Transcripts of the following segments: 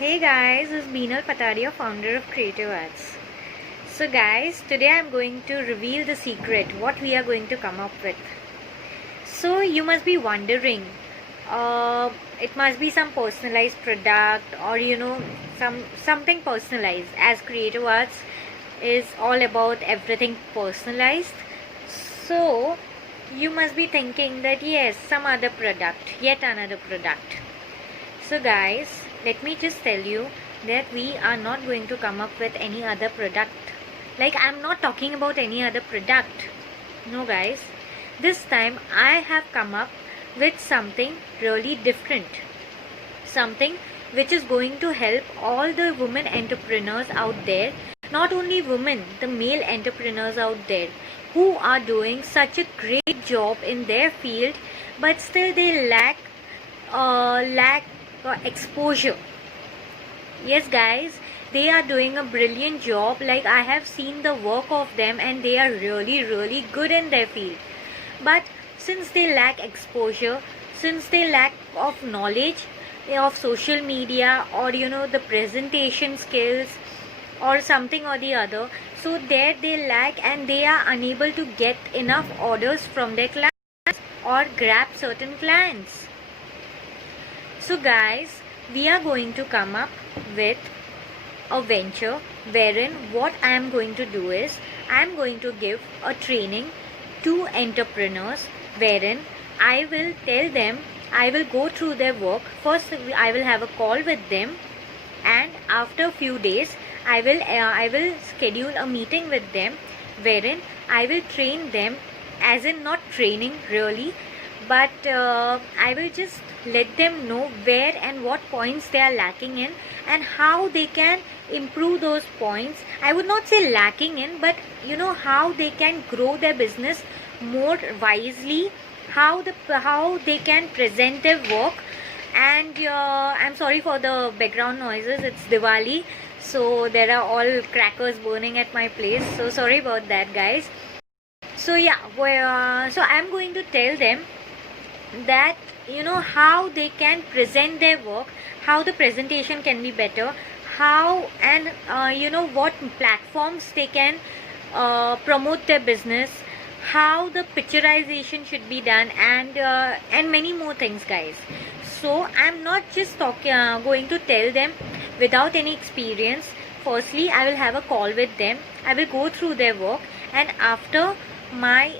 Hey guys, this is Beenal Pataria, founder of Creative Arts. So guys, today I'm going to reveal the secret, what we are going to come up with. So you must be wondering, it must be some personalized product or something personalized, as Creative Arts is all about everything personalized. So you must be thinking that yes, some other product, yet another product. So guys, let me just tell you that we are not going to come up with any other product. Like, I'm not talking about any other product. No guys, this time I have come up with something really different. Something which is going to help all the women entrepreneurs out there. Not only women, the male entrepreneurs out there who are doing such a great job in their field, but still they lack exposure. Yes guys, they are doing a brilliant job. Like, I have seen the work of them and they are really good in their field, but since they lack exposure, since they lack of knowledge of social media or the presentation skills or something or the other, so there they lack and they are unable to get enough orders from their clients or grab certain clients. So guys, we are going to come up with a venture wherein what I am going to do is I am going to give a training to entrepreneurs wherein I will tell them, I will go through their work. First I will have a call with them, and after a few days I will schedule a meeting with them wherein I will train them, as in not training really, but I will just let them know where and what points they are lacking in and how they can improve those points. I would not say lacking in, but how they can grow their business more wisely, how they can present their work. And I'm sorry for the background noises, it's Diwali, so there are all crackers burning at my place, so sorry about that guys. So yeah, so I'm going to tell them that how they can present their work, how the presentation can be better, how and what platforms they can promote their business, how the picturization should be done, and many more things guys. So I'm not just going to tell them without any experience. Firstly, I will have a call with them, I will go through their work, and after my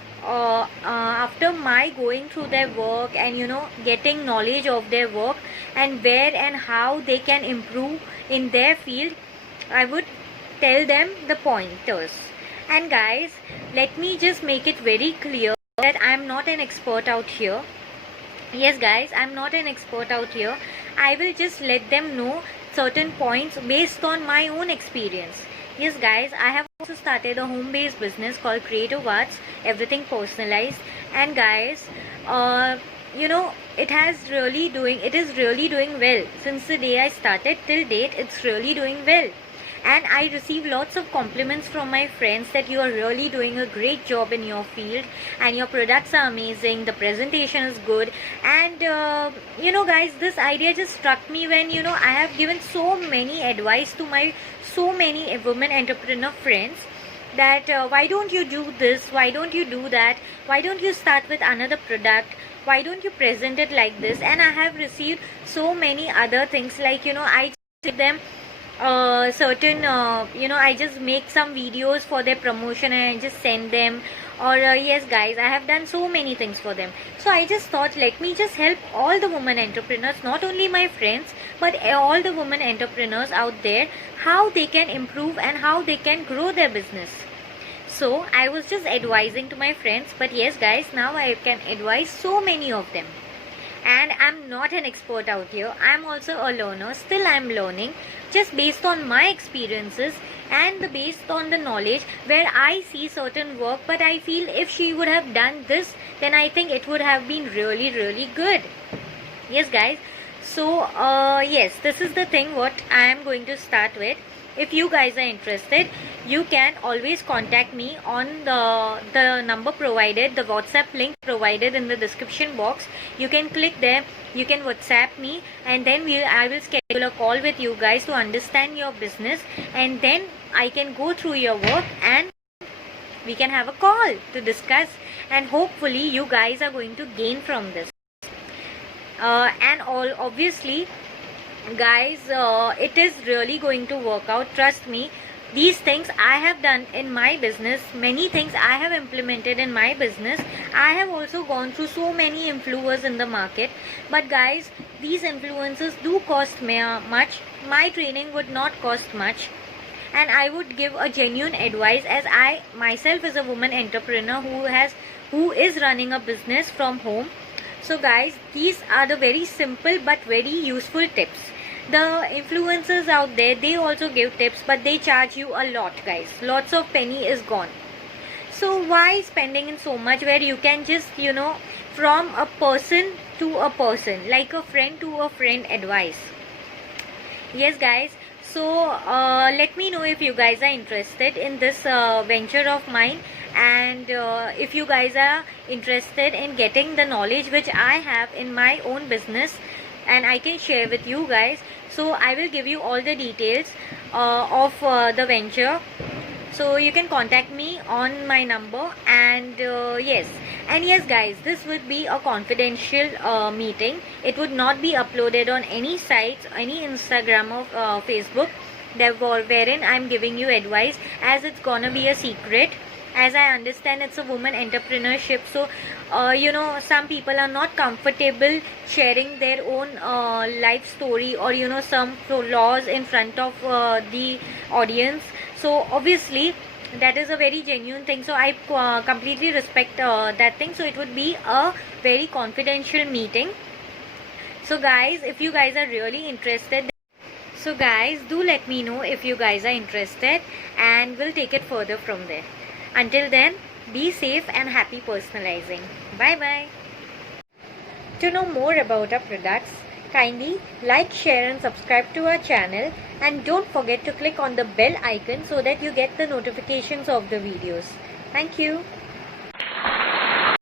going through their work and getting knowledge of their work and where and how they can improve in their field, I would tell them the pointers. And guys, let me just make it very clear that I am not an expert out here. Yes guys, I'm not an expert out here. I will just let them know certain points based on my own experience. Yes guys, I have also started a home-based business called Creative Arts, everything personalized. And guys, it is really doing well. Since the day I started till date, it's really doing well. And I receive lots of compliments from my friends that you are really doing a great job in your field and your products are amazing, the presentation is good. And guys, this idea just struck me when I have given so many advice to my so many women entrepreneur friends that why don't you do this, why don't you do that, why don't you start with another product, why don't you present it like this. And I have received so many other things, like I tell them certain I just make some videos for their promotion and I just send them, or yes guys, I have done so many things for them. So I just thought, let me just help all the women entrepreneurs, not only my friends but all the women entrepreneurs out there, how they can improve and how they can grow their business. So I was just advising to my friends, but yes guys, now I can advise so many of them. And I'm not an expert out here, I'm also a learner, still I'm learning just based on my experiences and based on the knowledge where I see certain work, but I feel if she would have done this, then I think it would have been really good. Yes guys, so yes, this is the thing what I am going to start with. if you guys are interested, you can always contact me on the number provided, the WhatsApp link provided in the description box. You can click there, you can WhatsApp me, and then I will schedule a call with you guys to understand your business, and then I can go through your work and we can have a call to discuss, and hopefully you guys are going to gain from this. And all obviously guys, it is really going to work out, trust me. These things I have done in my business, many things I have implemented in my business. I have also gone through so many influencers in the market, but guys, these influencers do cost much. My training would not cost much, and I would give a genuine advice, as I myself is a woman entrepreneur who is running a business from home. So guys, these are the very simple but very useful tips. The influencers out there, they also give tips, but they charge you a lot, guys. Lots of penny is gone. So why spending in so much where you can just, from a person to a person, like a friend to a friend advice. Yes guys, so let me know if you guys are interested in this venture of mine, and if you guys are interested in getting the knowledge which I have in my own business and I can share with you guys. So I will give you all the details of the venture, so you can contact me on my number. And yes guys, this would be a confidential meeting. It would not be uploaded on any sites, any Instagram or Facebook, wherein I'm giving you advice, as it's gonna be a secret. As I understand, it's a woman entrepreneurship, so some people are not comfortable sharing their own life story, or some flaws in front of the audience. So obviously that is a very genuine thing, so I completely respect that thing. So it would be a very confidential meeting. So guys, if you guys are really interested, so guys, do let me know if you guys are interested, and we'll take it further from there. Until then, be safe and happy personalizing. Bye bye. To know more about our products, kindly like, share and subscribe to our channel, and don't forget to click on the bell icon so that you get the notifications of the videos. Thank you.